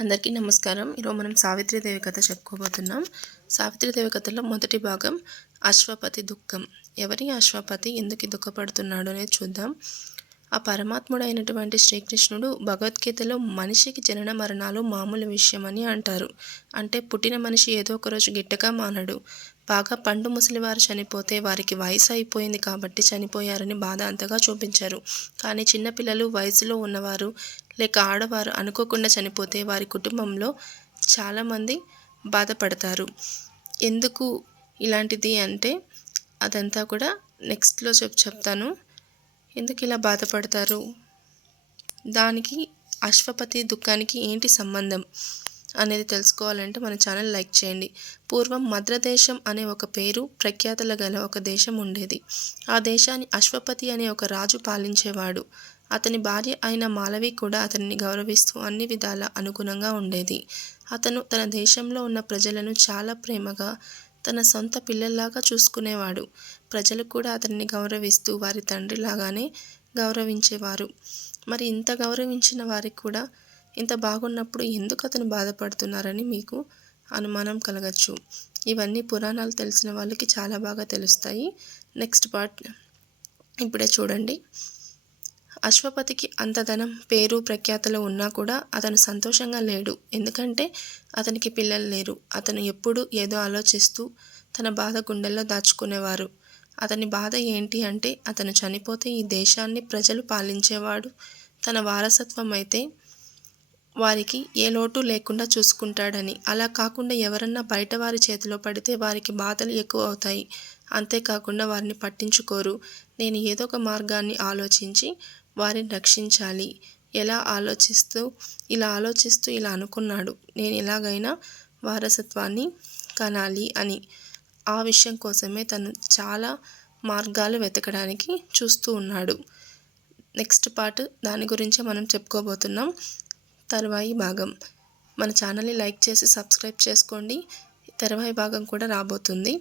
అందరికీ నమస్కారం. ఈరోజు మనం సావిత్రిదేవి కథ చెప్పుకోబోతున్నాం. సావిత్రిదేవి కథలో మొదటి భాగం అశ్వపతి దుఃఖం. ఎవరి అశ్వపతి ఎందుకు దుఃఖపడుతున్నాడు అనేది చూద్దాం. ఆ పరమాత్ముడైనటువంటి శ్రీకృష్ణుడు భగవద్గీతలో మనిషికి జనన మరణాలు మామూలు విషయం అని అంటారు. అంటే పుట్టిన మనిషి ఏదో ఒక రోజు గిట్టగా మానడు. బాగా పండు ముసలివారు చనిపోతే వారికి వయసు అయిపోయింది కాబట్టి చనిపోయారని బాధ అంతగా చూపించారు. కానీ చిన్నపిల్లలు వయసులో ఉన్నవారు లేక ఆడవారు అనుకోకుండా చనిపోతే వారి కుటుంబంలో చాలామంది బాధపడతారు. ఎందుకు ఇలాంటిది అంటే అదంతా కూడా నెక్స్ట్లో చెప్ చెప్తాను. ఎందుకు ఇలా బాధపడతారు? దానికి అశ్వపతి దుఃఖానికి ఏంటి సంబంధం? అనేది తెలుసుకోవాలంటే మన ఛానల్ లైక్ చేయండి. పూర్వం మద్రదేశం అనే ఒక పేరు ప్రఖ్యాతల గల ఒక దేశం ఉండేది. ఆ దేశాన్ని అశ్వపతి అనే ఒక రాజు పాలించేవాడు. అతని భార్య అయిన మాలవి కూడా అతనిని గౌరవిస్తూ అన్ని విధాల అనుగుణంగా ఉండేది. అతను తన దేశంలో ఉన్న ప్రజలను చాలా ప్రేమగా తన సొంత పిల్లల్లాగా చూసుకునేవాడు. ప్రజలు కూడా అతన్ని గౌరవిస్తూ వారి తండ్రిలాగానే గౌరవించేవారు. మరి ఇంత గౌరవించిన వారికి కూడా ఇంత బాగున్నప్పుడు ఎందుకు అతను బాధపడుతున్నారని మీకు అనుమానం కలగచ్చు. ఇవన్నీ పురాణాలు తెలిసిన వాళ్ళకి చాలా బాగా తెలుస్తాయి. నెక్స్ట్ పార్ట్ ఇప్పుడే చూడండి. అశ్వపతికి అంత ధనం పేరు ప్రఖ్యాతలు ఉన్నా కూడా అతను సంతోషంగా లేడు. ఎందుకంటే అతనికి పిల్లలు లేరు. అతను ఎప్పుడు ఏదో ఆలోచిస్తూ తన బాధ గుండెల్లో దాచుకునేవారు. అతని బాధ ఏంటి అంటే అతను చనిపోతే ఈ దేశాన్ని ప్రజలు పాలించేవాడు తన వారసత్వం అయితే వారికి ఏ లోటు లేకుండా చూసుకుంటాడని. అలా కాకుండా ఎవరన్నా బయట వారి చేతిలో పడితే వారికి బాధలు ఎక్కువ అవుతాయి అంతేకాకుండా వారిని పట్టించుకోరు. నేను ఏదో ఒక మార్గాన్ని ఆలోచించి వారిని రక్షించాలి. ఎలా ఆలోచిస్తూ ఇలా ఆలోచిస్తూ ఇలా అనుకున్నాడు. నేను ఎలాగైనా వారసత్వాన్ని కనాలి అని. ఆ విషయం కోసమే తను చాలా మార్గాలు వెతకడానికి చూస్తూ ఉన్నాడు. నెక్స్ట్ పార్ట్ దాని గురించే మనం చెప్పుకోబోతున్నాం. తర్వాయి భాగం. మన ఛానల్ని లైక్ చేసి సబ్స్క్రైబ్ చేసుకోండి. తరువాయి భాగం కూడా రాబోతుంది.